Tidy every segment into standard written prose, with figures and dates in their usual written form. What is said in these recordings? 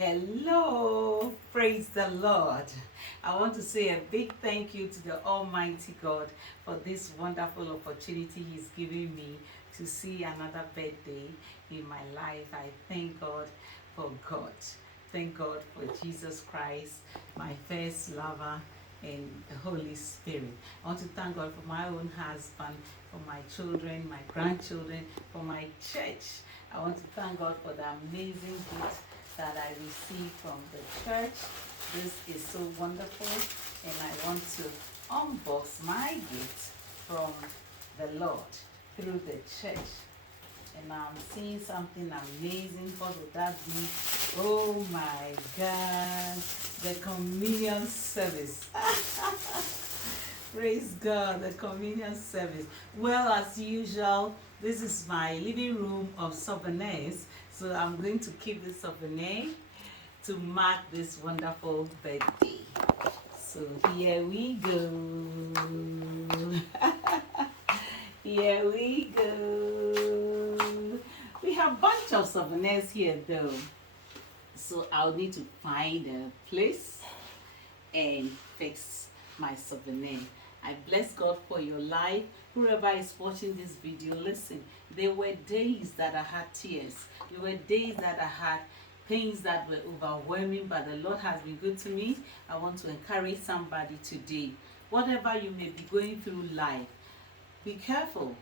Hello, praise the Lord. I want to say a big thank you to the Almighty God for this wonderful opportunity He's giving me to see another birthday in my life. I thank God for God. Thank God for Jesus Christ, my first lover, and the Holy Spirit. I want to thank God for my own husband, for my children, my grandchildren, for my church. I want to thank God for the amazing gift that I received from the church. This is so wonderful, and I want to unbox my gift from the Lord through the church. And I'm seeing something amazing. What would that be? Oh my God, the communion service. Praise God, the communion service. Well, as usual, this is my living room of souvenirs. So I'm going to keep this souvenir to mark this wonderful birthday. So here we go. Here we go. We have a bunch of souvenirs here though. So I'll need to find a place and fix my souvenir. I bless God for your life. Whoever is watching this video, listen, there were days that I had tears. There were days that I had things that were overwhelming, but the Lord has been good to me. I want to encourage somebody today. Whatever you may be going through life, be careful,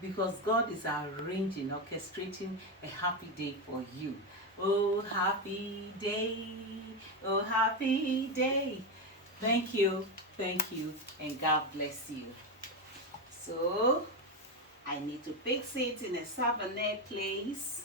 because God is arranging, orchestrating a happy day for you. Oh, happy day. Oh, happy day. Thank you, and God bless you. So, I need to fix it in a souvenir place.